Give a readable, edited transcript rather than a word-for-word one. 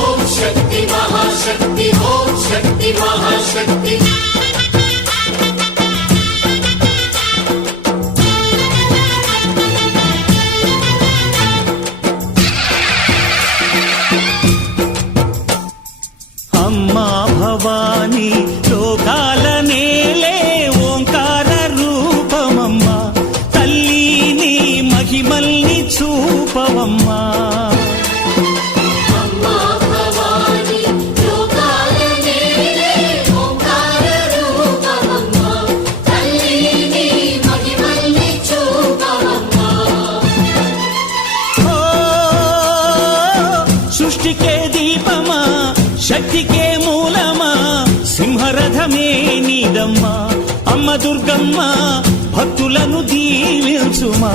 ఓం శక్తి మహాశక్తి, ఓం శక్తి మహాశక్తి. అమ్మా భవాని లోకాల నేలే ఓంకార రూపమమ్మా, తల్లిని మహిమల్ని చూపవమ్మా. అమ్మా భవాని లోకాల నేలే ఓంకార రూపమమ్మా, తల్లిని మహిమల్ని చూపవమ్మా. ఓ సృష్టికే దీపమా, శక్తికే మూలమా, సింహరథమే నీదమ్మా. అమ్మ దుర్గమ్మ భక్తులను దీవించుమా.